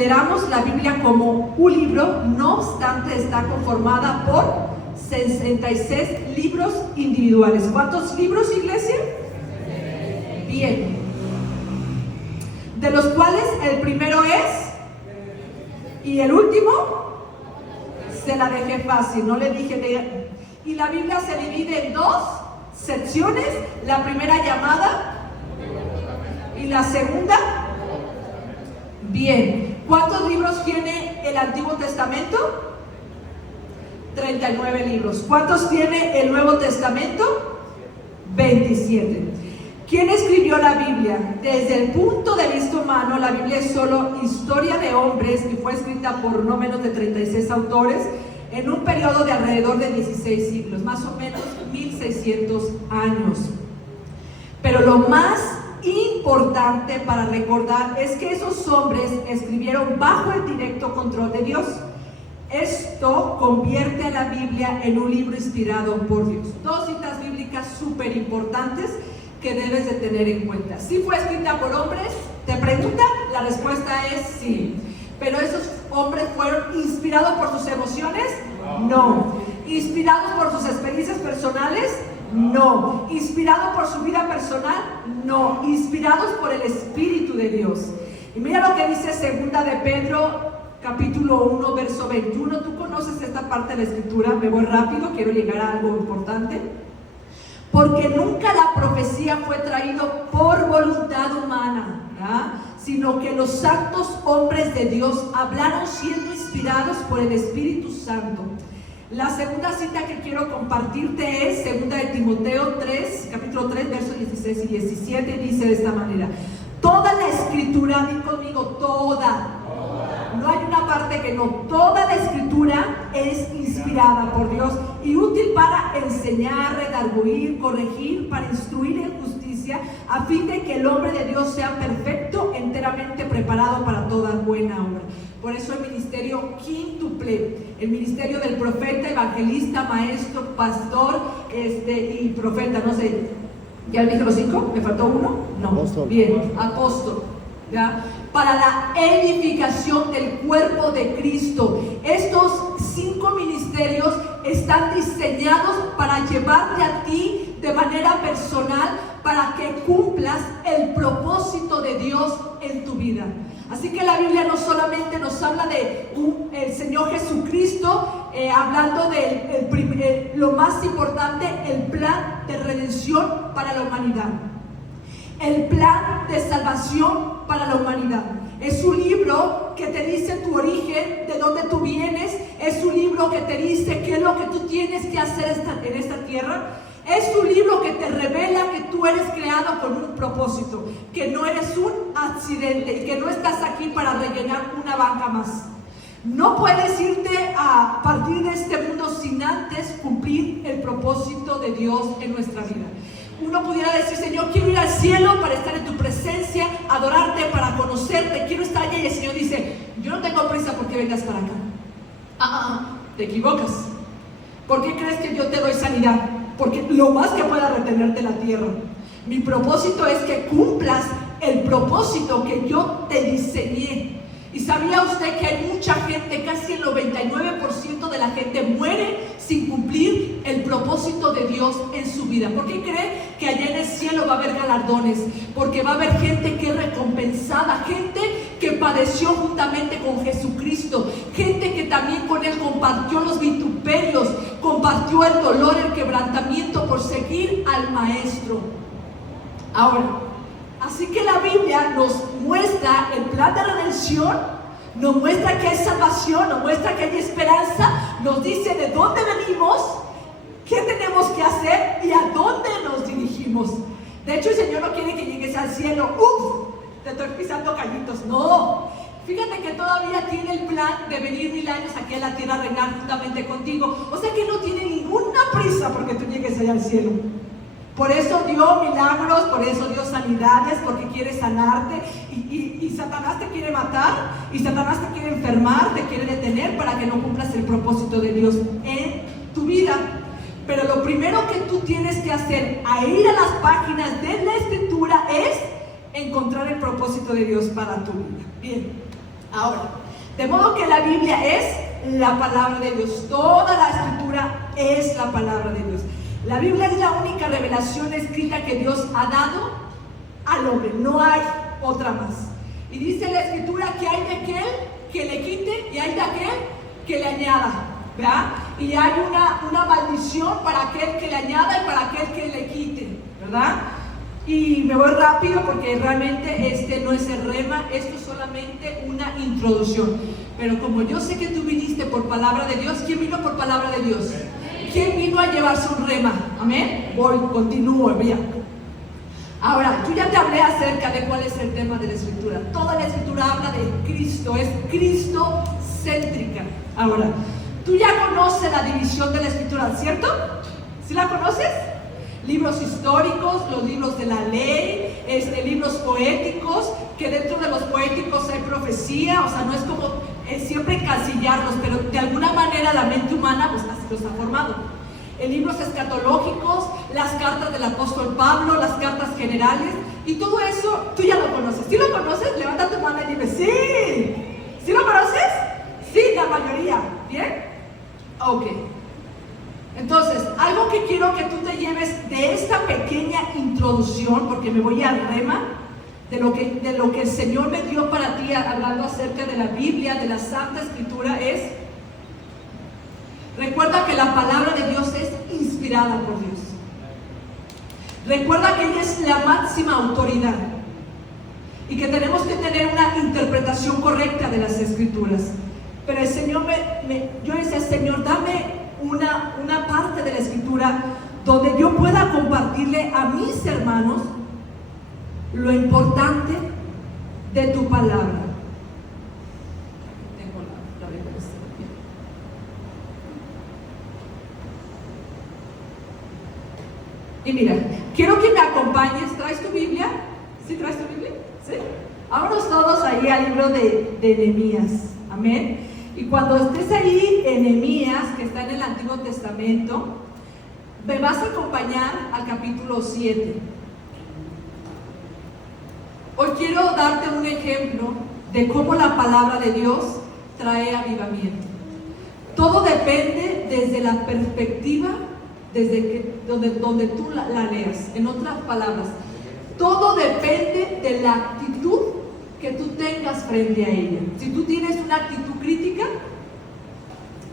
consideramos la Biblia como un libro, no obstante está conformada por 66 libros individuales. ¿Cuántos libros, iglesia? Bien. De los cuales el primero es, y el último, se la dejé fácil, no le dije. Y la Biblia se divide en dos secciones, la primera llamada y la segunda. Bien, ¿cuántos libros tiene el Antiguo Testamento? 39 libros. ¿Cuántos tiene el Nuevo Testamento? 27. ¿Quién escribió la Biblia? Desde el punto de vista humano, la Biblia es solo historia de hombres y fue escrita por no menos de 36 autores en un periodo de alrededor de 16 siglos, más o menos 1600 años. Pero lo más importante para recordar es que esos hombres escribieron bajo el directo control de Dios. Esto convierte a la Biblia en un libro inspirado por Dios. Dos citas bíblicas súper importantes que debes de tener en cuenta. ¿Sí fue escrita por hombres? ¿Te preguntan? La respuesta es sí. ¿Pero esos hombres fueron inspirados por sus emociones? No. ¿Inspirados por sus experiencias personales? No. ¿Inspirados por su vida personal? No. Inspirados por el Espíritu de Dios. Y mira lo que dice segunda de Pedro, capítulo 1, verso 21. Tú conoces esta parte de la escritura, me voy rápido, quiero llegar a algo importante. Porque nunca la profecía fue traído por voluntad humana, ¿verdad? Sino que los santos hombres de Dios hablaron siendo inspirados por el Espíritu Santo. La segunda cita que quiero compartirte es segunda de Timoteo 3, capítulo 3, versos 16 y 17, dice de esta manera: toda la escritura, di conmigo, toda. No hay una parte que no, toda la escritura es inspirada por Dios y útil para enseñar, redarguir, corregir, para instruir en justicia, a fin de que el hombre de Dios sea perfecto, enteramente preparado para toda buena obra. Por eso el ministerio quíntuple, el ministerio del profeta, evangelista, maestro, pastor y profeta, no sé, ¿ya dije los 5? ¿Me faltó uno? No. Apóstol. Bien, apóstol, ¿ya? Para la edificación del cuerpo de Cristo. Estos 5 ministerios están diseñados para llevarte a ti de manera personal, para que cumplas el propósito de Dios en tu vida. Así que la Biblia no solamente nos habla de el Señor Jesucristo, hablando de lo más importante, el plan de redención para la humanidad. El plan de salvación para la humanidad. Es un libro que te dice tu origen, de dónde tú vienes. Es un libro que te dice qué es lo que tú tienes que hacer en esta tierra. Es un libro que te revela que tú eres creado con un propósito, que no eres un accidente y que no estás aquí para rellenar una banca más. No puedes irte a partir de este mundo sin antes cumplir el propósito de Dios en nuestra vida. Uno pudiera decir: Señor, quiero ir al cielo para estar en tu presencia, adorarte, para conocerte, quiero estar allá. Y el Señor dice: yo no tengo prisa porque vengas para acá. Te equivocas. ¿Por qué crees que yo te doy sanidad? Porque lo más que pueda retenerte la tierra. Mi propósito es que cumplas el propósito que yo te diseñé. ¿Y sabía usted que hay mucha gente, casi el 99% de la gente muere sin cumplir el propósito de Dios en su vida? ¿Por qué cree que allá en el cielo va a haber galardones? Porque va a haber gente que es recompensada, gente que padeció juntamente con Jesucristo, gente que también con Él compartió los vituperios, compartió el dolor, el quebrantamiento por seguir al Maestro. Ahora, así que la Biblia nos muestra el plan de redención, nos muestra que hay salvación, nos muestra que hay esperanza, nos dice de dónde venimos, qué tenemos que hacer y a dónde nos dirigimos. De hecho, el Señor no quiere que llegues al cielo. Te estoy pisando callitos. No. Fíjate que todavía tiene el plan de venir 1000 años aquí a la tierra a reinar juntamente contigo. O sea que no tiene ninguna prisa porque tú llegues allá al cielo. Por eso dio milagros, por eso dio sanidades, porque quiere sanarte. Y Satanás te quiere matar, y Satanás te quiere enfermar, te quiere detener para que no cumplas el propósito de Dios en tu vida. Pero lo primero que tú tienes que hacer a ir a las páginas de la Escritura es encontrar el propósito de Dios para tu vida. Bien, Ahora, de modo que la Biblia es la palabra de Dios. Toda la escritura es la palabra de Dios. La Biblia es la única revelación escrita que Dios ha dado al hombre. No hay otra más. Y dice la escritura que hay de aquel que le quite y hay de aquel que le añada, ¿verdad? Y hay una maldición para aquel que le añada y para aquel que le quite, ¿verdad? Y me voy rápido porque realmente este no es el rema, esto es solamente una introducción. Pero como yo sé que tú viniste por palabra de Dios, ¿quién vino por palabra de Dios? ¿Quién vino a llevarse un rema? Amén. Voy, continúo, bien. Ahora, yo ya te hablé acerca de cuál es el tema de la escritura. Toda la escritura habla de Cristo, es Cristo-céntrica. Ahora, tú ya conoces la división de la escritura, ¿cierto? ¿Sí la conoces? Libros históricos, los libros de la ley, libros poéticos, que dentro de los poéticos hay profecía, o sea, no es como siempre encasillarlos, pero de alguna manera la mente humana pues así los ha formado. Libros escatológicos, las cartas del apóstol Pablo, las cartas generales, y todo eso tú ya lo conoces. ¿Sí lo conoces? Levanta tu mano y dime, ¡sí! ¿Sí lo conoces? Sí, la mayoría. ¿Bien? Ok. Entonces, algo que quiero que tú te lleves de esta pequeña introducción, porque me voy al rema, de lo que el Señor me dio para ti, hablando acerca de la Biblia, de la Santa Escritura, es: recuerda que la palabra de Dios es inspirada por Dios. Recuerda que ella es la máxima autoridad y que tenemos que tener una interpretación correcta de las Escrituras. Pero el Señor yo decía, Señor, dame una parte de la Escritura donde yo pueda compartirle a mis hermanos lo importante de tu palabra. Y mira, quiero que me acompañes. ¿Traes tu Biblia? ¿Sí traes tu Biblia? ¿Sí? Vámonos todos ahí al libro de Nehemías. Amén. Y cuando estés ahí en Nehemías, que está en el Antiguo Testamento, me vas a acompañar al capítulo 7. Hoy quiero darte un ejemplo de cómo la palabra de Dios trae avivamiento. Todo depende desde la perspectiva donde tú la leas. En otras palabras, todo depende de la actitud que tú tengas frente a ella. Si tú tienes una actitud crítica,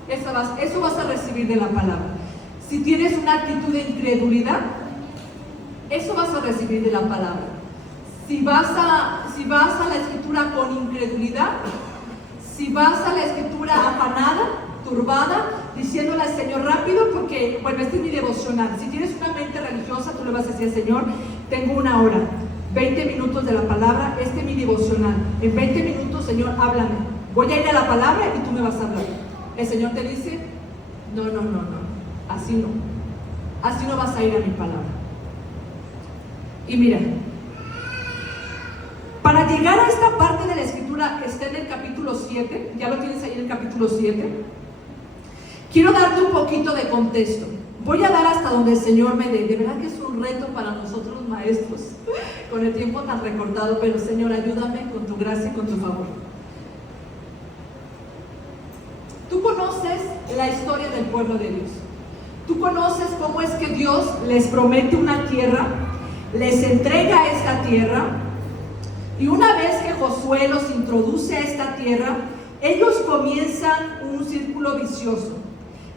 eso vas a recibir de la palabra. Si tienes una actitud de incredulidad, eso vas a recibir de la palabra. Si vas a la escritura con incredulidad, si vas a la escritura afanada, turbada, diciéndole al Señor rápido, porque, bueno, este es mi devocional. Si tienes una mente religiosa, tú le vas a decir al Señor, tengo 1 hora, 20 minutos de la palabra, este es mi devocional. En 20 minutos, Señor, háblame. Voy a ir a la palabra y tú me vas a hablar. El Señor te dice, no, así no vas a ir a mi palabra. Y mira, para llegar a esta parte de la escritura que está en el capítulo 7, ya lo tienes ahí en el capítulo 7, quiero darte un poquito de contexto. Voy a dar hasta donde el Señor me dé. De verdad que es un reto para nosotros los maestros, con el tiempo tan recortado, pero Señor, ayúdame con tu gracia y con tu favor. Tú conoces la historia del pueblo de Dios. Tú conoces cómo es que Dios les promete una tierra, les entrega esta tierra, y una vez que Josué los introduce a esta tierra, ellos comienzan un círculo vicioso.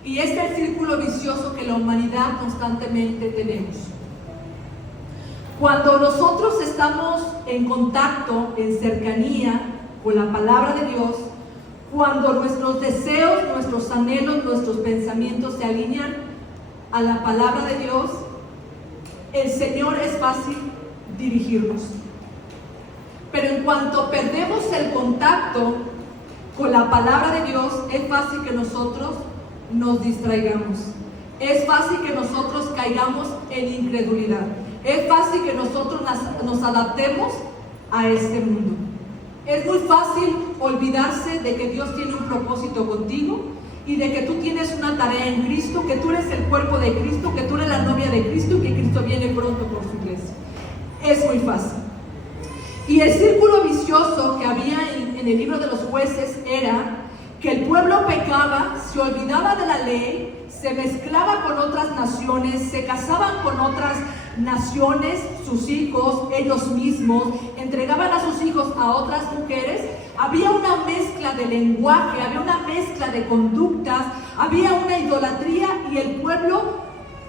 Y este es el círculo vicioso que la humanidad constantemente tenemos. Cuando nosotros estamos en contacto, en cercanía con la palabra de Dios, cuando nuestros deseos, nuestros anhelos, nuestros pensamientos se alinean a la palabra de Dios, el Señor es fácil dirigirnos. Pero en cuanto perdemos el contacto con la palabra de Dios, es fácil que nosotros nos distraigamos. Es fácil que nosotros caigamos en incredulidad. Es fácil que nosotros nos adaptemos a este mundo. Es muy fácil olvidarse de que Dios tiene un propósito contigo y de que tú tienes una tarea en Cristo, que tú eres el cuerpo de Cristo, que tú eres la novia de Cristo y que Cristo viene pronto por su iglesia. Es muy fácil. Y el círculo vicioso que había en el libro de los jueces era que el pueblo pecaba, se olvidaba de la ley, se mezclaba con otras naciones, se casaban con otras naciones, sus hijos, ellos mismos, entregaban a sus hijos a otras mujeres. Había una mezcla de lenguaje, había una mezcla de conductas, había una idolatría y el pueblo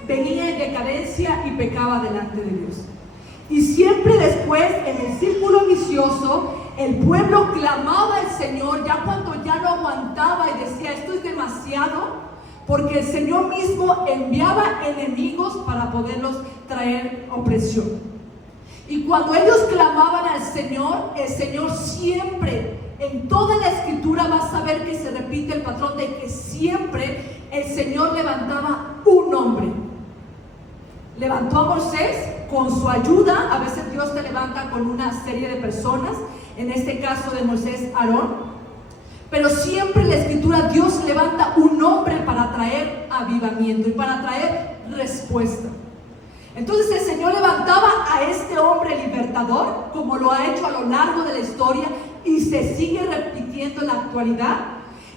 venía en decadencia y pecaba delante de Dios. Y siempre después, en el círculo vicioso, el pueblo clamaba al Señor ya cuando ya no aguantaba y decía, esto es demasiado, porque el Señor mismo enviaba enemigos para poderlos traer opresión. Y cuando ellos clamaban al Señor, el Señor siempre, en toda la Escritura vas a ver que se repite el patrón de que siempre el Señor levantaba un hombre. Levantó a Moisés con su ayuda. A veces Dios te levanta con una serie de personas, en este caso de Moisés, Aarón. Pero siempre en la Escritura Dios levanta un hombre para traer avivamiento y para traer respuesta. Entonces el Señor levantaba a este hombre libertador, como lo ha hecho a lo largo de la historia y se sigue repitiendo en la actualidad.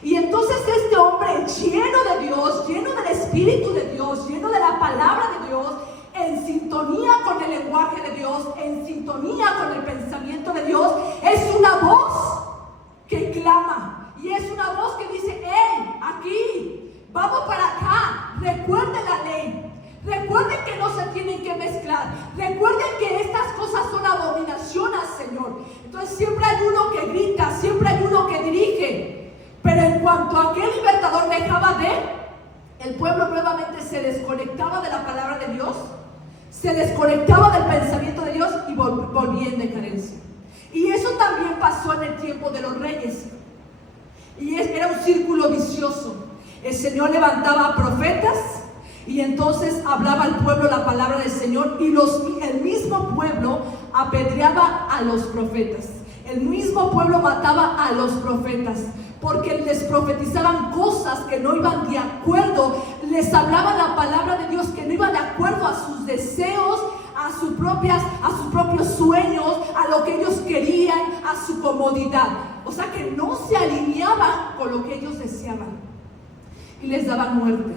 Y entonces este hombre lleno de Dios, lleno del Espíritu de Dios, lleno de la palabra de Dios, en sintonía con el lenguaje de Dios, en sintonía con el pensamiento de Dios, es una voz que clama. Y es una voz que dice, ¡hey, aquí! ¡Vamos para acá! Recuerden la ley. Recuerden que no se tienen que mezclar. Recuerden que estas cosas son abominación al Señor. Entonces siempre hay uno que grita, siempre hay uno que dirige. Pero en cuanto aquel libertador dejaba el pueblo nuevamente se desconectaba de la palabra de Dios, se desconectaba del pensamiento de Dios y volvía en decadencia. Y eso también pasó en el tiempo de los reyes. Y era un círculo vicioso. El Señor levantaba a profetas y entonces hablaba al pueblo la palabra del Señor y el mismo pueblo apedreaba a los profetas. El mismo pueblo mataba a los profetas porque les profetizaban cosas que no iban de acuerdo, les hablaban la palabra de Dios que no iba de acuerdo a sus deseos, a sus propios sueños, a lo que ellos querían, a su comodidad. O sea que no se alineaban con lo que ellos deseaban y les daban muerte.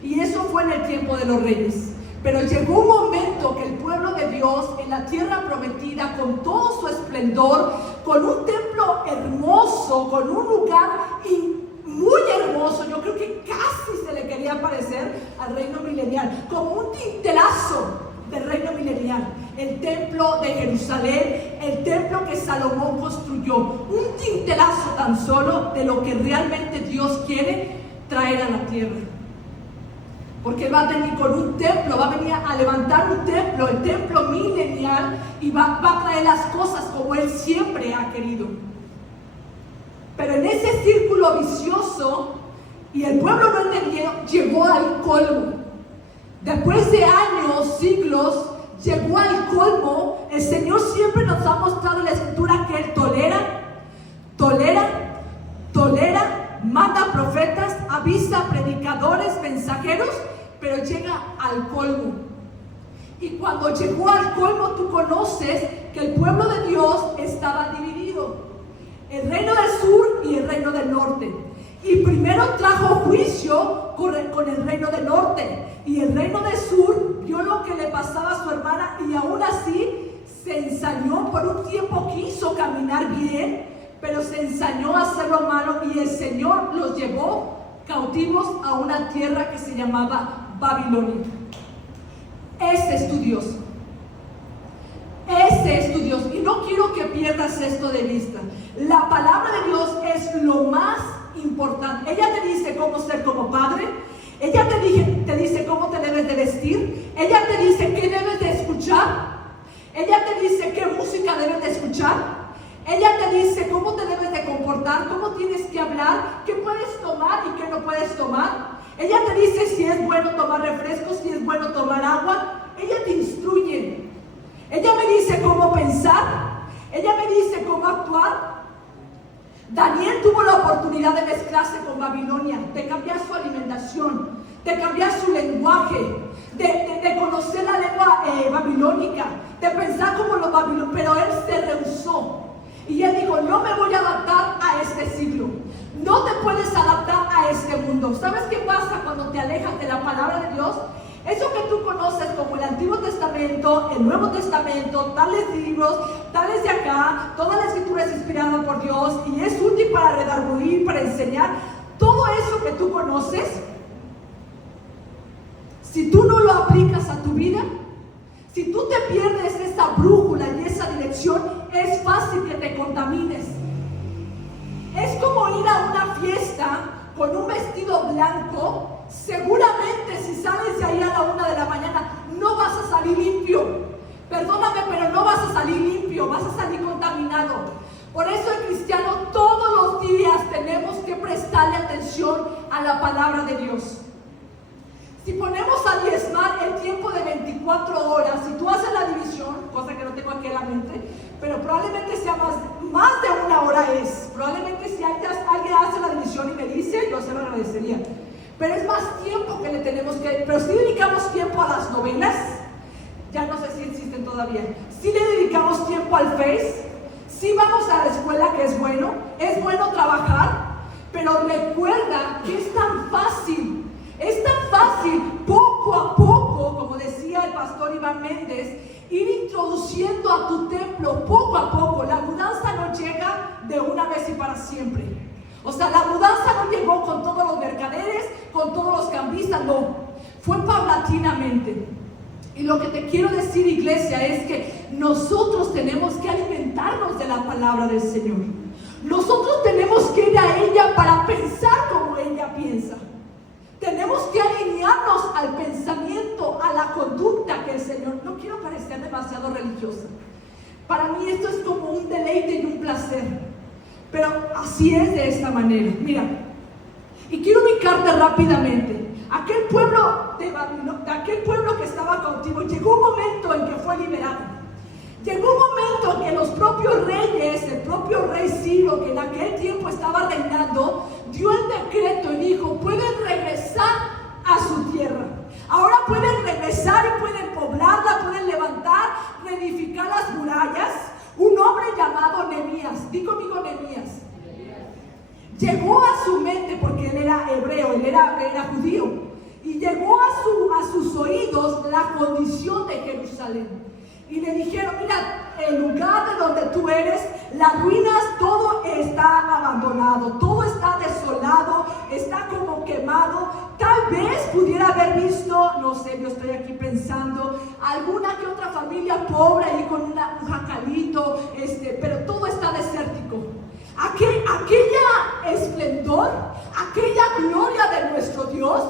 Y eso fue en el tiempo de los reyes. Pero llegó un momento que el pueblo de Dios en la tierra prometida, con todo su esplendor, con un templo hermoso, con un lugar muy hermoso, yo creo que casi se le quería parecer al reino milenial, como un tintelazo del reino milenial. El templo de Jerusalén, el templo que Salomón construyó, un tintelazo tan solo de lo que realmente Dios quiere traer a la tierra. Porque va a venir con un templo, va a venir a levantar un templo, el templo milenial, y va a traer las cosas como Él siempre ha querido. Pero en ese círculo vicioso, y el pueblo no entendió, llegó al colmo. Después de años, siglos, llegó al colmo. El Señor siempre nos ha mostrado en la Escritura que Él tolera, manda profetas, avisa predicadores, mensajeros, pero llega al colmo. Y cuando llegó al colmo, tú conoces que el pueblo de Dios estaba dividido. El reino del sur y el reino del norte. Y primero trajo juicio con el reino del norte. Y el reino del sur vio lo que le pasaba a su hermana y aún así se ensañó. Por un tiempo quiso caminar bien, pero se ensañó a hacer lo malo y el Señor los llevó cautivos a una tierra que se llamaba Babilonia. Ese es tu Dios. Ese es tu Dios. Y no quiero que pierdas esto de vista. La palabra de Dios es lo más importante. Ella te dice cómo ser como padre. Ella te dice cómo te debes de vestir. Ella te dice qué debes de escuchar. Ella te dice qué música debes de escuchar. Ella te dice cómo te debes de comportar, cómo tienes que hablar, qué puedes tomar y qué no puedes tomar. Ella te dice si es bueno tomar refrescos, si es bueno tomar agua. Ella te instruye. Ella me dice cómo pensar. Ella me dice cómo actuar. Daniel tuvo la oportunidad de mezclarse con Babilonia, de cambiar su alimentación, de cambiar su lenguaje, de conocer la lengua babilónica, de pensar como los babilonios, pero él se rehusó. Y él dijo, no me voy a adaptar a este siglo. No te puedes adaptar a este mundo. ¿Sabes qué pasa cuando te alejas de la palabra de Dios? Eso que tú conoces como el Antiguo Testamento, el Nuevo Testamento, tales libros, tales de acá, toda la escritura es inspirada por Dios y es útil para redarguir, para enseñar. Todo eso que tú conoces, si tú no lo aplicas a tu vida, si tú te pierdes esa brújula y esa dirección, es fácil que te contamines. Es como ir a una fiesta con un vestido blanco. Seguramente si sales de ahí a la 1 de la mañana, no vas a salir limpio. Perdóname, pero no vas a salir limpio, vas a salir contaminado. Por eso el cristiano todos los días tenemos que prestarle atención a la palabra de Dios. Si ponemos a diezmar el tiempo de 24 horas, si tú haces la división, cosa que no tengo aquí en la mente, pero probablemente sea más de 1 hora es. Probablemente si alguien hace la división y me dice, yo se lo agradecería. Pero es más tiempo que le tenemos que... Pero si dedicamos tiempo a las novenas, ya no sé si existen todavía. Si le dedicamos tiempo al Face, si vamos a la escuela, que es bueno trabajar, pero recuerda que es tan fácil, poco a poco, como decía el pastor Iván Méndez, ir introduciendo a tu templo poco a poco. La mudanza no llega de una vez y para siempre. O sea, la mudanza no llegó con todos los mercaderes, con todos los cambistas, no. Fue paulatinamente. Y lo que te quiero decir, iglesia, es que nosotros tenemos que alimentarnos de la palabra del Señor. Nosotros tenemos que ir a ella para pensar como ella piensa. Tenemos que alinearnos al pensamiento, a la conducta que el Señor... No quiero parecer demasiado religiosa. Para mí esto es como un deleite y un placer. Pero así es de esta manera. Mira, y quiero ubicarte rápidamente. Aquel pueblo de Babilonia, aquel pueblo que estaba cautivo, llegó un momento en que fue liberado. Llegó un momento en que los propios reyes, el propio rey Ciro, que en aquel tiempo estaba reinando, dio el decreto y dijo, pueden regresar a su tierra. Ahora pueden regresar y pueden poblarla, pueden levantar, reedificar las murallas. Un hombre llamado Nehemías, di conmigo Nehemías, llegó a su mente, porque él era hebreo, él era judío, y llegó a sus oídos la condición de Jerusalén. Y le dijeron, mira, el lugar de donde tú eres, las ruinas, todo está abandonado, todo está desolado, está como quemado. Tal vez pudiera haber visto, no sé, yo estoy aquí pensando, alguna que otra familia pobre ahí con un jacalito, pero todo está desértico. Aquella esplendor, aquella gloria de nuestro Dios,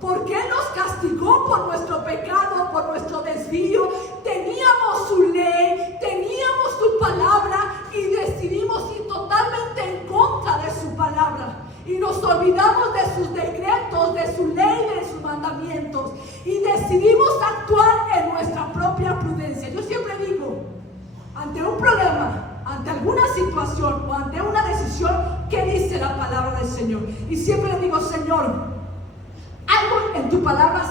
¿por qué nos castigó por nuestro pecado, por nuestro desvío? Teníamos su ley, teníamos su palabra y decidimos ir totalmente en contra de su palabra. Y nos olvidamos de sus decretos, de su ley, de sus mandamientos. Y decidimos actuar en nuestra propia prudencia. Yo siempre digo, ante un problema, ante alguna situación o ante una decisión, ¿qué dice la palabra del Señor? Y siempre le digo, Señor, algo en tu palabra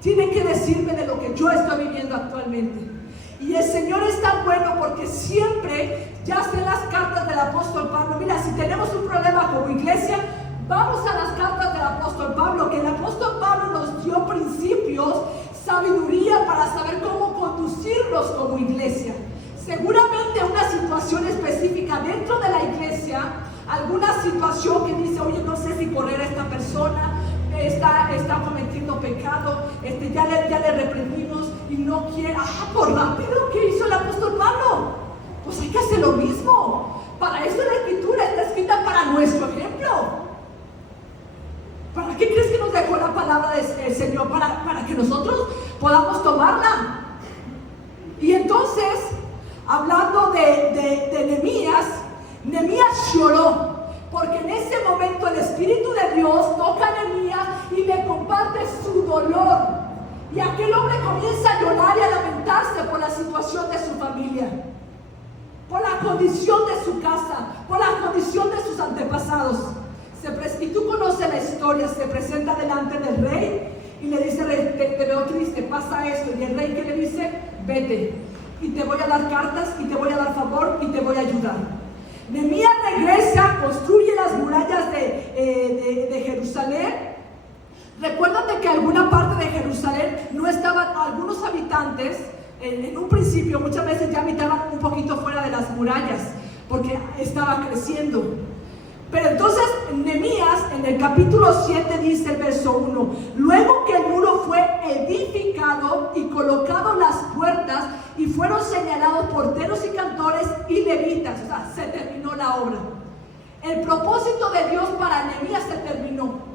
tiene que decirme de lo que yo estoy viviendo actualmente. Y el Señor es tan bueno porque siempre, ya sea en las cartas del apóstol Pablo, mira, si tenemos un problema como iglesia, vamos a las cartas del apóstol Pablo, que el apóstol Pablo nos dio principios, sabiduría para saber cómo conducirnos como iglesia. Seguramente una situación específica dentro de la iglesia, alguna situación que dice, oye, no sé si correr a esta persona, está cometiendo pecado, ya le reprendimos y no quiere. Por rápido, ¿qué hizo el apóstol Pablo? Pues hay que hacer lo mismo. Para eso la escritura está escrita para nuestro ejemplo. ¿Para qué crees que nos dejó la palabra del Señor? Para que nosotros podamos tomarla. Y entonces, hablando de Nehemías lloró. Porque en ese momento el Espíritu de Dios toca a Nehemías y le comparte su dolor. Y aquel hombre comienza a llorar y a lamentarse por la situación de su familia, por la condición de su casa, por la condición de sus antepasados. Y tú conoces la historia, se presenta delante del rey y le dice, te veo triste, pasa esto. Y el rey, ¿qué le dice? Vete, y te voy a dar cartas, y te voy a dar favor, y te voy a ayudar. Nehemías regresa, construye las murallas de Jerusalén. Recuérdate que alguna parte de Jerusalén no estaban, algunos habitantes en un principio muchas veces ya habitaban un poquito fuera de las murallas porque estaba creciendo. Pero entonces Nehemías en el capítulo 7 dice el verso 1: luego que el muro fue edificado y colocado las puertas y fueron señalados porteros y cantores y levitas, o sea, se terminó la obra. El propósito de Dios para Nehemías se terminó.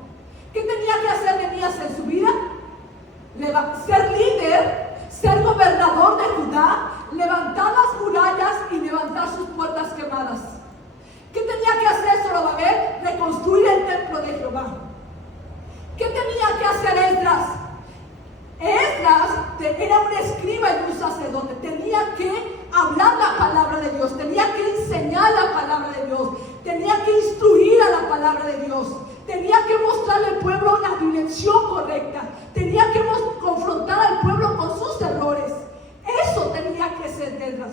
¿Qué tenía que hacer Nehemías en su vida? Ser líder, ser gobernador de Judá, levantar las murallas y levantar sus puertas quemadas. ¿Qué tenía que hacer Zorobabel? Reconstruir el templo de Jehová. ¿Qué tenía que hacer Esdras? Esdras era un escriba y un sacerdote. Tenía que hablar la palabra de Dios, tenía que enseñar la palabra de Dios, tenía que instruir a la palabra de Dios, tenía que mostrarle al pueblo la dirección correcta, tenía que confrontar al pueblo con sus errores. Eso tenía que ser Esdras.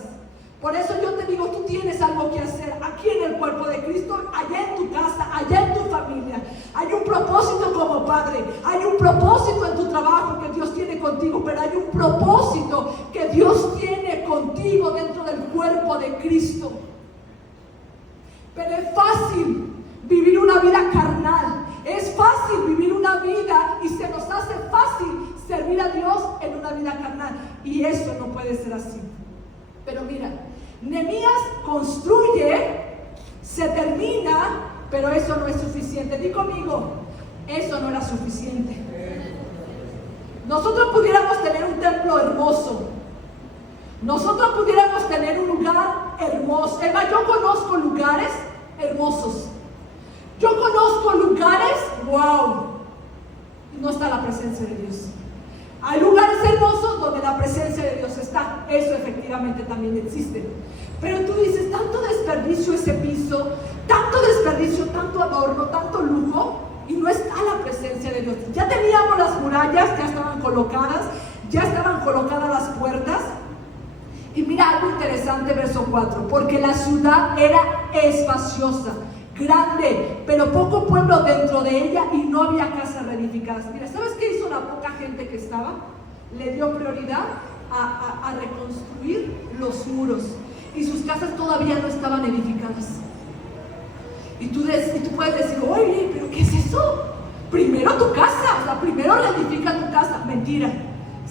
Por eso yo te digo, tú tienes algo que hacer aquí en el cuerpo de Cristo, allá en tu casa, allá en tu familia. Hay un propósito como padre, hay un propósito en tu trabajo que Dios tiene contigo, pero hay un propósito que Dios tiene contigo dentro del cuerpo de Cristo. Pero es fácil vivir una vida carnal, es fácil vivir una vida y se nos hace fácil servir a Dios en una vida carnal, y eso no puede ser así. Pero mira, Nehemías construye, se termina, pero eso no es suficiente. Di conmigo, eso no era suficiente. Nosotros pudiéramos tener un templo hermoso, nosotros pudiéramos tener un lugar hermoso. Eva, yo conozco lugares hermosos, yo conozco lugares, wow, no está la presencia de Dios. Hay lugares hermosos donde la presencia de Dios está. Eso efectivamente también existe. Pero tú dices, tanto desperdicio ese piso, tanto desperdicio, tanto adorno, tanto lujo, y no está la presencia de Dios. Ya teníamos las murallas, ya estaban colocadas las puertas. Y mira algo interesante, verso 4: porque la ciudad era espaciosa, grande, pero poco pueblo dentro de ella, y no había casas reedificadas. Mira, ¿sabes qué hizo la poca gente que estaba? Le dio prioridad a reconstruir los muros, y sus casas todavía no estaban edificadas. Y tú puedes decir, oye, ¿pero qué es eso? Primero tu casa, o sea, primero reedifica tu casa. Mentira.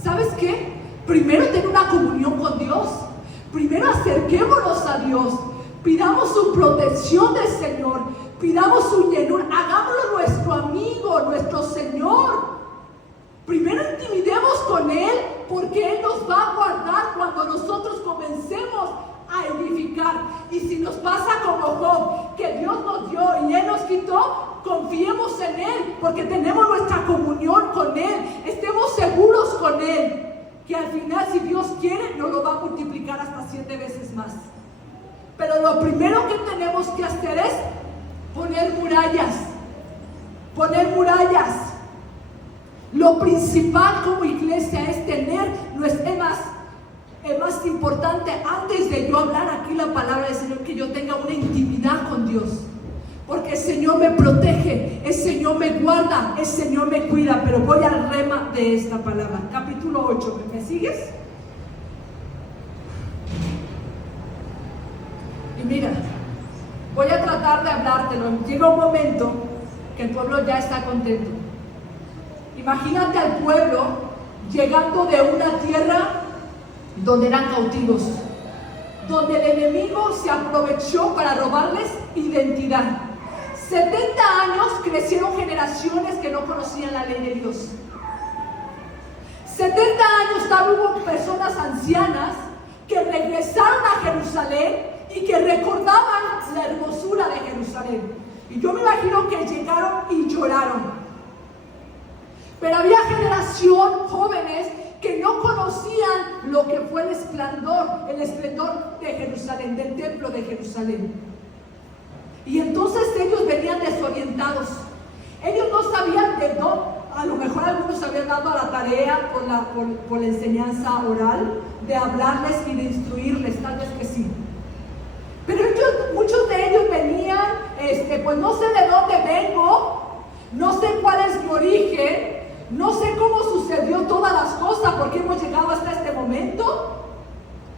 ¿Sabes qué? Primero ten una comunión con Dios, primero acerquémonos a Dios, pidamos su protección del Señor, pidamos su llenura, hagámoslo nuestro amigo, nuestro Señor. Primero intimidemos con Él, porque Él nos va a guardar cuando nosotros comencemos a edificar. Y si nos pasa como Job, que Dios nos dio y Él nos quitó, confiemos en Él, porque tenemos nuestra comunión con Él, estemos seguros con Él, que al final, si Dios quiere, nos lo va a multiplicar hasta 7 veces más. Pero lo primero que tenemos que hacer es poner murallas. Poner murallas. Lo principal como iglesia es tener, es más importante, antes de yo hablar aquí la palabra del Señor, que yo tenga una intimidad con Dios. Porque el Señor me protege, el Señor me guarda, el Señor me cuida. Pero voy al rema de esta palabra. Capítulo 8, ¿me sigues? Y mira, voy a tratar de hablártelo. Llega un momento que el pueblo ya está contento. Imagínate al pueblo llegando de una tierra donde eran cautivos, donde el enemigo se aprovechó para robarles identidad. 70 años crecieron generaciones que no conocían la ley de Dios. 70 años hubo personas ancianas que regresaron a Jerusalén y que recordaban la hermosura de Jerusalén. Y yo me imagino que llegaron y lloraron. Pero había generación, jóvenes, que no conocían lo que fue el esplendor de Jerusalén, del templo de Jerusalén. Y entonces ellos venían desorientados. Ellos no sabían de dónde. A lo mejor algunos habían dado a la tarea por la enseñanza oral de hablarles y de instruirles, tal vez que sí. Pero muchos de pues no sé de dónde vengo, no sé cuál es mi origen, no sé cómo sucedió todas las cosas, porque hemos llegado hasta este momento.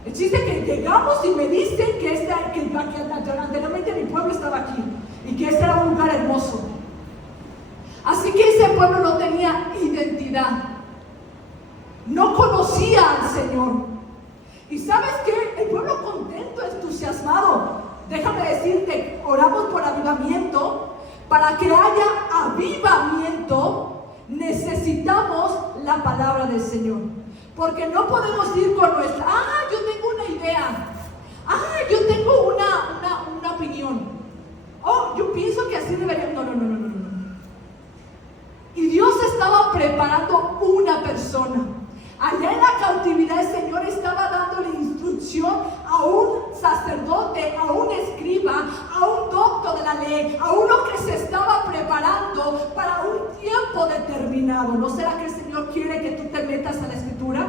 El chiste es que llegamos y me dicen que anteriormente mi pueblo estaba aquí y que este era un lugar hermoso. Así que ese pueblo no tenía identidad, no conocía al Señor. Y ¿sabes qué? El pueblo contento, entusiasmado. Déjame decirte, oramos por avivamiento. Para que haya avivamiento, necesitamos la palabra del Señor. Porque no podemos ir con nuestra, yo tengo una idea, yo tengo una opinión, yo pienso que así debería, no. Y Dios estaba preparando una persona. Allá en la cautividad el Señor estaba dándole instrucción a un sacerdote, a un escriba, a un doctor de la ley, a uno que se estaba preparando para un tiempo determinado. ¿No será que el Señor quiere que tú te metas a la Escritura?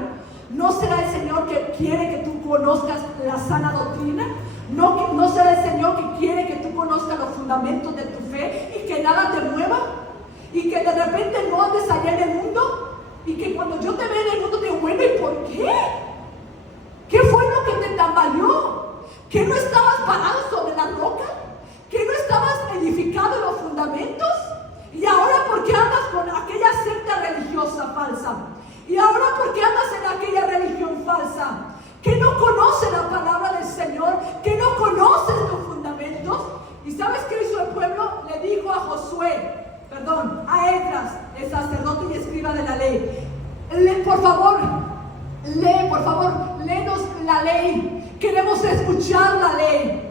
¿No será el Señor que quiere que tú conozcas la sana doctrina? ¿No será el Señor que quiere que tú conozcas los fundamentos de tu fe y que nada te mueva? Y que de repente no andes allá en el mundo. Y que cuando yo te vea en el mundo te digo, bueno, ¿y por qué? ¿Qué fue lo que te tambaleó? ¿Que no estabas parado sobre la roca? ¿Que no estabas edificado en los fundamentos? ¿Y ahora por qué andas con aquella secta religiosa falsa? ¿Y ahora por qué andas en aquella religión falsa? ¿Que no conoce la palabra del Señor? ¿Que no conoces los fundamentos? ¿Y sabes qué hizo el pueblo? Le dijo a Esdras, el sacerdote y escriba de la ley, por favor, léenos la ley. Queremos escuchar la ley.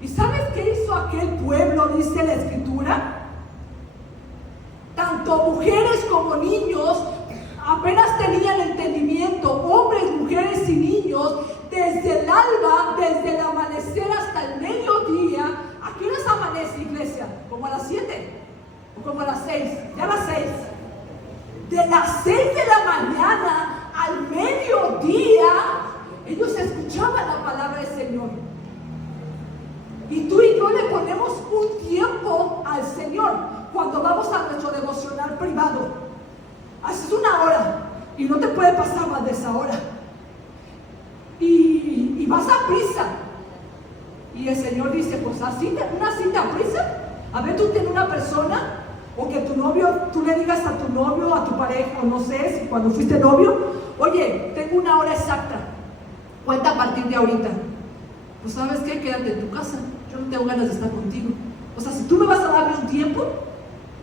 ¿Y sabes qué hizo aquel pueblo? Dice la Escritura. Tanto mujeres como niños apenas tenían entendimiento, hombres, mujeres y niños, desde el alba, desde el amanecer hasta el mediodía. ¿A qué horas amanece, iglesia? ¿Como a las 7? ¿O como a las 6? Ya a las 6. De las 6 de la mañana al mediodía, ellos escuchaban la palabra del Señor. Y tú y yo le ponemos un tiempo al Señor cuando vamos a nuestro devocional privado. Haces 1 hora y no te puede pasar más de esa hora. Y vas a prisa. Y el Señor dice, pues así, una cita a prisa. A ver, tú tienes una persona, o que tu novio, tú le digas a tu novio, a tu pareja, o no sé, si cuando fuiste novio, oye, tengo 1 hora exacta, cuenta a partir de ahorita. Pues ¿sabes qué? Quédate en tu casa, yo no tengo ganas de estar contigo. O sea, si tú me vas a darme un tiempo,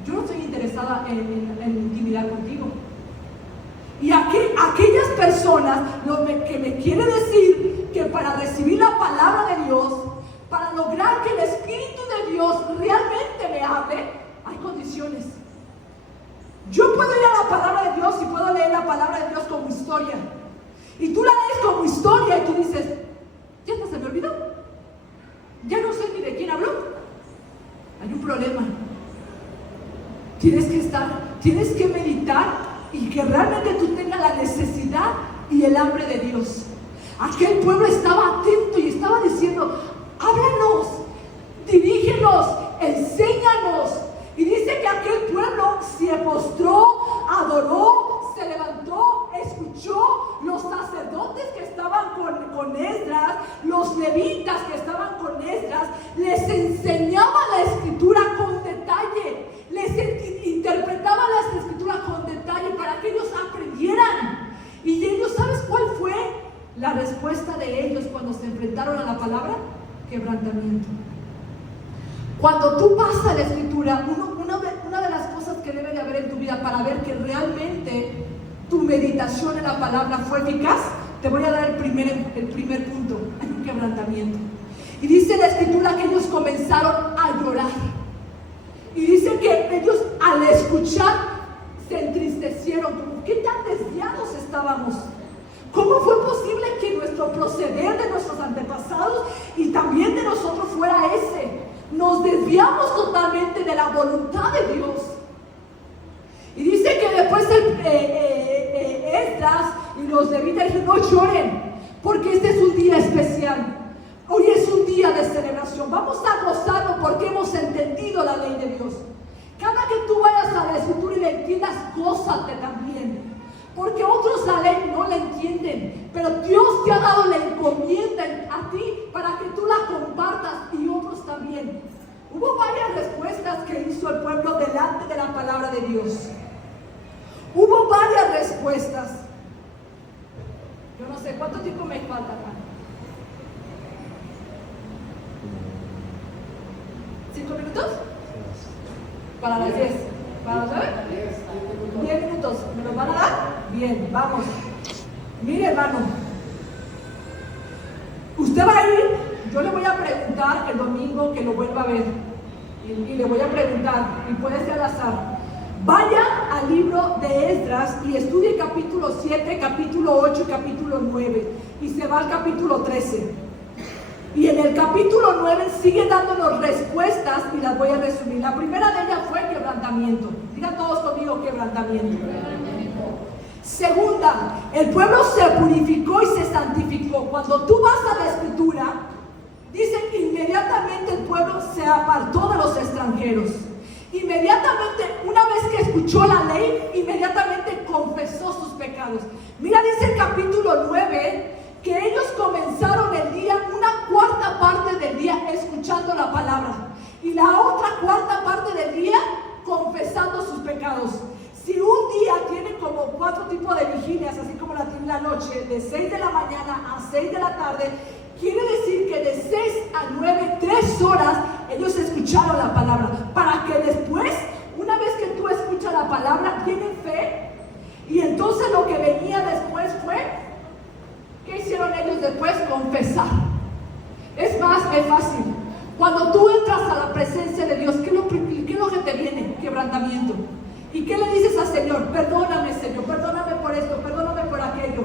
yo no estoy interesada en intimidar contigo. Y aquellas personas, que me quiere decir que para recibir la palabra de Dios, para lograr que el Espíritu de Dios realmente me hable, hay condiciones. Yo puedo ir a la palabra de Dios y puedo leer la palabra de Dios como historia. Y tú la lees como historia y tú dices, ya no se me olvidó. Ya no sé ni de quién habló. Hay un problema. Tienes que meditar y que realmente tú tengas la necesidad y el hambre de Dios. Aquel pueblo estaba atento y estaba diciendo, háblanos, dirígenos, enséñanos. Y dice que aquel pueblo se postró, adoró, se levantó, escuchó. Los sacerdotes que estaban con Esdras, los levitas que estaban con Esdras, les enseñaba la Escritura con detalle, les interpretaba la Escritura con detalle para que ellos aprendieran. Y ellos, ¿sabes cuál fue la respuesta de ellos cuando se enfrentaron a la palabra? Quebrantamiento. Cuando tú pasas la Escritura, una de las cosas que debe de haber en tu vida para ver que realmente tu meditación en la palabra fue eficaz, te voy a dar el primer punto, hay un quebrantamiento. Y dice la Escritura que ellos comenzaron a llorar. Y dice que ellos al escuchar se entristecieron, como qué tan desviados estábamos. ¿Cómo fue posible que nuestro proceder de nuestros antepasados y también de nosotros fuera ese? Nos desviamos totalmente de la voluntad de Dios. Y dice que después Esdras y los levitas dijeron, no lloren, porque este es un día especial. Hoy es un día de celebración, vamos a gozarnos porque hemos entendido la ley de Dios. Cada que tú vayas a la escritura y la entiendas, gózate también. Porque otros la ley no la entienden, pero Dios te ha dado la encomienda a ti para que tú la compartas y otros también. Hubo varias respuestas que hizo el pueblo delante de la palabra de Dios. Hubo varias respuestas. Yo no sé, ¿cuánto tiempo me falta acá? 5 minutos? Para las 10. ¿Para las 9? 10 minutos. ¿Me los van a dar? Bien, vamos. Mire, hermano. Usted va a ir, yo le voy a preguntar el domingo que lo vuelva a ver. Y le voy a preguntar, y puede ser al azar. Vaya al libro de Esdras y estudie capítulo 7, capítulo 8 y capítulo 9. Y se va al capítulo 13. Y en el capítulo 9 sigue dándonos respuestas y las voy a resumir. La primera de ellas fue quebrantamiento. Digan todos conmigo, quebrantamiento. Segunda, el pueblo se purificó y se santificó. Cuando tú vas a la escritura, dice que inmediatamente el pueblo se apartó de los extranjeros. Inmediatamente, una vez que escuchó la ley, inmediatamente confesó sus pecados. Mira, dice el capítulo 9, que ellos comenzaron el día, una cuarta parte del día, escuchando la palabra. Y la otra cuarta parte del día, confesando sus pecados. Si un día tiene como 4 tipos de vigilias, así como la tiene la noche, de 6 de la mañana a 6 de la tarde, quiere decir que de 6 a 9, 3 horas, ellos escucharon la palabra. Para que después, una vez que tú escuchas la palabra, tienen fe. Y entonces lo que venía después fue, ¿qué hicieron ellos después? Confesar. Es más, es fácil. Cuando tú entras a la presencia de Dios, ¿qué es lo que te viene? Quebrantamiento. ¿Y qué le dices al Señor? Perdóname, Señor, perdóname por esto, perdóname por aquello.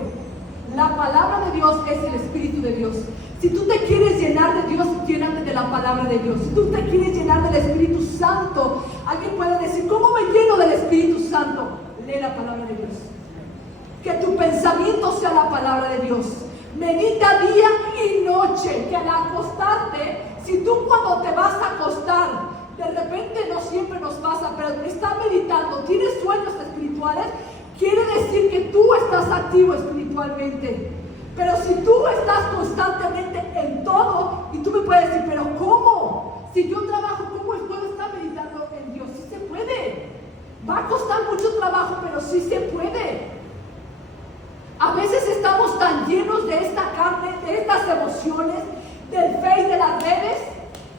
La palabra de Dios es el Espíritu de Dios. Si tú te quieres llenar de Dios, llénate de la palabra de Dios. Si tú te quieres llenar del Espíritu Santo, alguien puede decir, ¿cómo me lleno del Espíritu Santo? Lee la palabra de Dios. Que tu pensamiento sea la palabra de Dios. Medita día y noche. Que al acostarte, si tú cuando te vas a acostar, de repente no siempre nos pasa, pero estás meditando, tienes sueños espirituales, quiere decir que tú estás activo espiritualmente. Pero si tú estás constantemente en todo, y tú me puedes decir, pero ¿cómo? Si yo trabajo, ¿cómo puedo estar meditando en Dios? Sí se puede. Va a costar mucho trabajo, pero sí se puede. A veces estamos tan llenos de esta carne, de estas emociones, del Face, de las redes,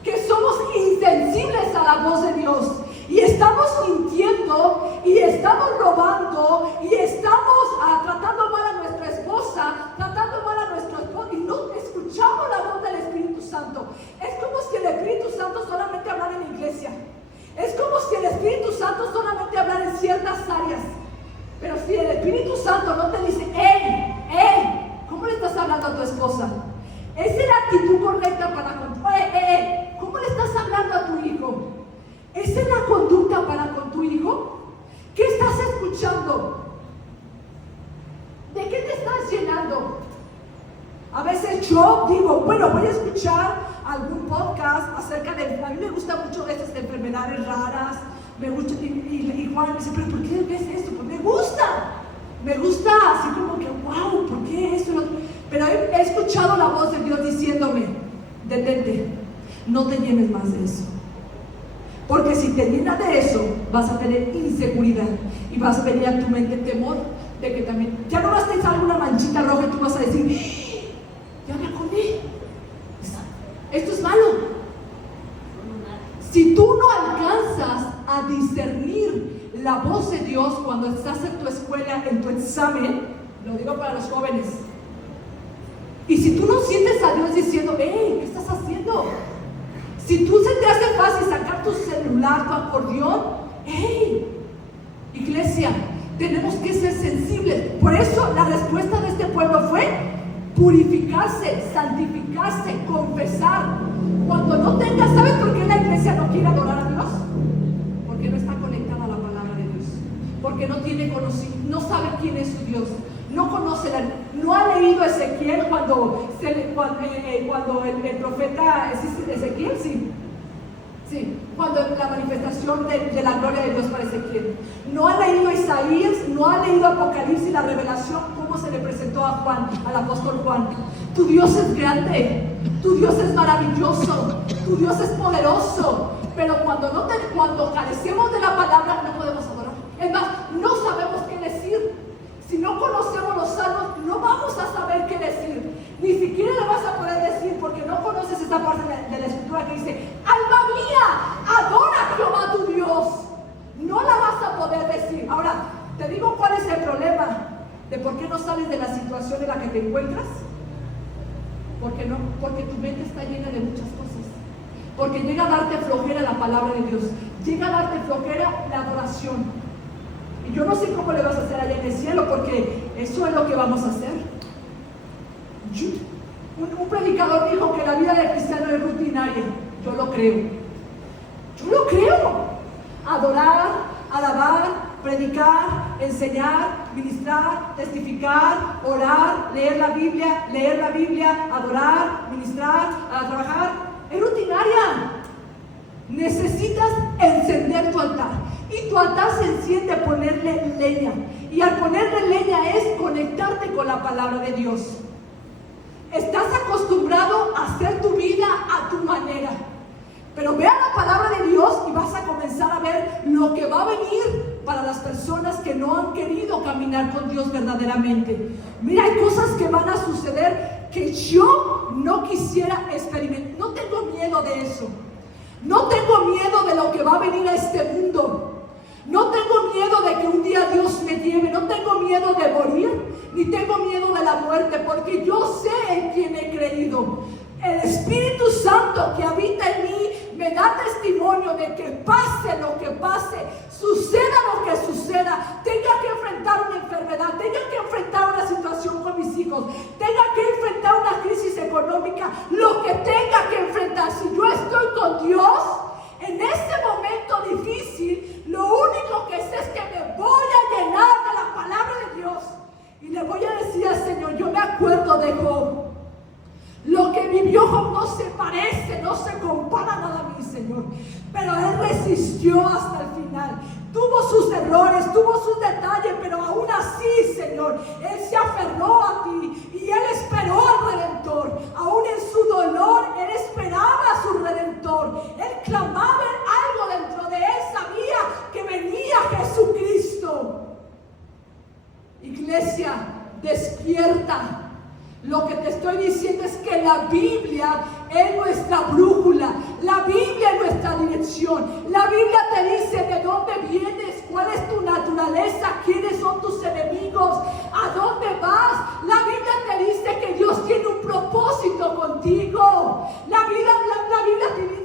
que somos insensibles a la voz de Dios. Y estamos mintiendo, y estamos robando, y estamos tratando mal a nuestra esposa, tratando mal a nuestro esposo, y no escuchamos la voz del Espíritu Santo. Es como si el Espíritu Santo solamente hablara en la iglesia. Es como si el Espíritu Santo solamente hablara en ciertas áreas. Pero si el Espíritu Santo no te dice, ¡Ey! ¿Cómo le estás hablando a tu esposa? ¿Esa es la actitud correcta para con tu ¿Cómo le estás hablando a tu hijo? ¿Esa es la conducta para con tu hijo? ¿Qué estás escuchando? ¿De qué te estás llenando? A veces yo digo, bueno, voy a escuchar algún podcast acerca de... A mí me gusta mucho estas enfermedades raras. Me gusta, y Juan me dice, ¿pero por qué ves esto? Pues me gusta, así como que, wow, ¿por qué eso? Pero he escuchado la voz de Dios diciéndome, detente, no te llenes más de eso. Porque si te llenas de eso, vas a tener inseguridad y vas a venir a tu mente temor de que también, ya no vas a tener alguna manchita roja y tú vas a decir, ya me acordé, esto es malo. Si tú no alcanzas a discernir la voz de Dios cuando estás en tu escuela, en tu examen, lo digo para los jóvenes, y si tú no sientes a Dios diciendo, ¿qué estás haciendo? Si tú se te hace fácil sacar tu celular, tu acordeón, iglesia, tenemos que ser sensibles. Por eso la respuesta de este pueblo fue purificarse, santificarse, confesar. Cuando no tengas, ¿sabes por qué la iglesia no quiere adorar a Dios? Porque no está conectada a la palabra de Dios. Porque no tiene conocimiento, no sabe quién es su Dios. no conoce no ha leído Ezequiel cuando el profeta Ezequiel, sí, cuando la manifestación de la gloria de Dios para Ezequiel. No ha leído Isaías, no ha leído Apocalipsis, la revelación, cómo se le presentó a Juan, al apóstol Juan. Tu Dios es grande, tu Dios es maravilloso, tu Dios es poderoso, pero cuando carecemos de la palabra no podemos adorar. Es más, no sabemos qué decir. Si no conocemos los salmos, no vamos a saber qué decir. Ni siquiera le vas a poder decir, porque no conoces esta parte de la escritura que dice: alma mía, adora a Jehová tu Dios. No la vas a poder decir. Ahora, te digo cuál es el problema de por qué no sales de la situación en la que te encuentras. Porque tu mente está llena de muchas cosas. Porque llega a darte flojera la palabra de Dios. Llega a darte flojera la adoración. Y yo no sé cómo le vas a hacer allá en el cielo, porque eso es lo que vamos a hacer. Un predicador dijo que la vida del cristiano es rutinaria. Yo lo creo. Adorar, alabar, predicar, enseñar, ministrar, testificar, orar, leer la Biblia, adorar, ministrar, trabajar. Es rutinaria. Necesitas encender tu altar. Y tu altar se enciende a ponerle leña. Y al ponerle leña es conectarte con la palabra de Dios. Estás acostumbrado a hacer tu vida a tu manera. Pero vea la palabra de Dios y vas a comenzar a ver lo que va a venir para las personas que no han querido caminar con Dios verdaderamente. Mira, hay cosas que van a suceder que yo no quisiera experimentar. No tengo miedo de eso. No tengo miedo de lo que va a venir a este mundo. No tengo miedo de que un día Dios me lleve. No tengo miedo de morir, ni tengo miedo de la muerte, porque yo sé en quién he creído. El Espíritu Santo que habita en mí me da testimonio de que pase lo que pase, suceda lo que suceda, tenga que enfrentar una enfermedad, tenga que enfrentar una situación con mis hijos, tenga que enfrentar una crisis económica, lo que tenga que enfrentar. Si yo estoy con Dios, en este momento difícil, lo único que sé es que me voy a llenar de la palabra de Dios. Y le voy a decir al Señor, yo me acuerdo de Job. Lo que vivió Job no se parece, no se compara nada a mí, Señor. Pero él resistió hasta el final. Tuvo sus errores, tuvo sus detalles, pero aún así, Señor, él se aferró a ti y él esperó al Redentor. Aún en su dolor, él esperaba a su Redentor. Él clamaba algo dentro de él, sabía que venía Jesucristo. Iglesia, despierta. Lo que te estoy diciendo es que la Biblia es nuestra brújula, la Biblia es nuestra dirección. La Biblia te dice de dónde vienes, cuál es tu naturaleza, quiénes son tus enemigos, a dónde vas. La Biblia te dice que Dios tiene un propósito contigo. La Biblia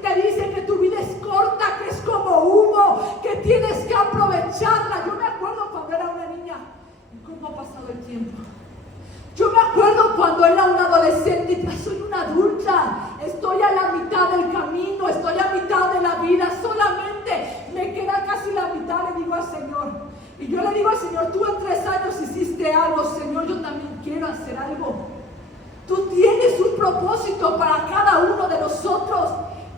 te dice que tu vida es corta, que es como humo, que tienes que aprovecharla. Yo me acuerdo cuando era una niña y cómo ha pasado el tiempo. Yo me acuerdo cuando era una adolescente, ya soy una adulta, estoy a la mitad del camino, estoy a mitad de la vida, solamente me queda casi la mitad, le digo al Señor. Y yo le digo al Señor, tú en 3 años hiciste algo, Señor, yo también quiero hacer algo. Tú tienes un propósito para cada uno de nosotros.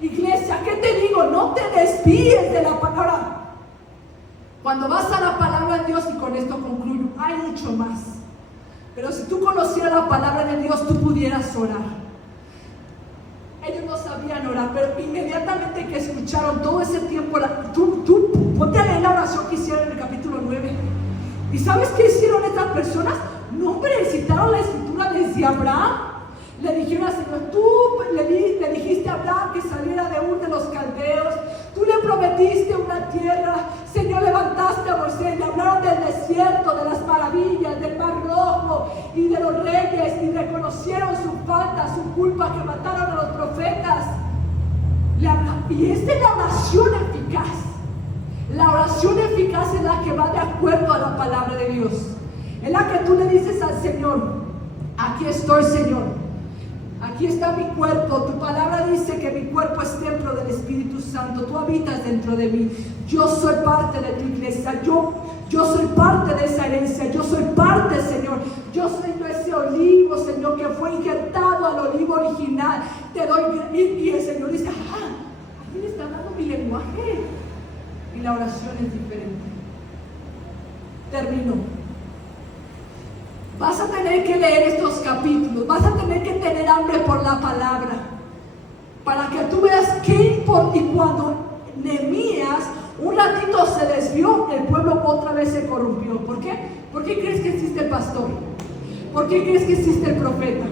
Iglesia, ¿qué te digo? No te desvíes de la palabra. Cuando vas a la palabra de Dios, y con esto concluyo, hay mucho más. Pero si tú conocieras la palabra de Dios, tú pudieras orar. Ellos no sabían orar, pero inmediatamente que escucharon todo ese tiempo, tú ponte a leer la oración que hicieron en el capítulo 9. ¿Y sabes qué hicieron estas personas? No, hombre, citaron la escritura desde Abraham. Le dijeron al Señor, tú le dijiste a Abraham que saliera de Ur de los caldeos. Tú le prometiste una tierra. Señor, levantaste a Moisés. Le hablaron del desierto, de las maravillas, del mar rojo y de los reyes. Y reconocieron su falta, su culpa, que mataron a los profetas. Y esta es la oración eficaz. La oración eficaz es la que va de acuerdo a la palabra de Dios. Es la que tú le dices al Señor, aquí estoy, Señor. Aquí está mi cuerpo. Tu palabra dice que mi cuerpo es templo del Espíritu Santo. Tú habitas dentro de mí. Yo soy parte de tu iglesia. Yo soy parte de esa herencia. Yo soy parte, Señor. Yo soy ese olivo, Señor, que fue injertado al olivo original. Te doy. Y el Señor dice, a mí le está dando mi lenguaje. Y la oración es diferente. Termino. Vas a tener que leer estos capítulos, vas a tener que tener hambre por la palabra, para que tú veas qué importa. Y cuando Nehemías un ratito se desvió, el pueblo otra vez se corrompió. ¿Por qué? ¿Por qué crees que existe el pastor? ¿Por qué crees que existe el profeta?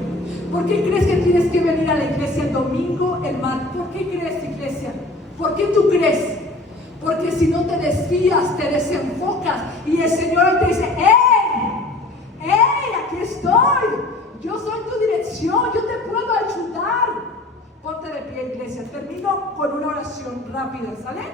¿Por qué crees que tienes que venir a la iglesia el domingo, el martes? ¿Por qué crees, iglesia? ¿Por qué tú crees? Porque si no te desvías, te desenfocas, y el Señor te dice, aquí estoy, yo soy tu dirección, yo te puedo ayudar. Ponte de pie, iglesia. Termino con una oración rápida, ¿sale?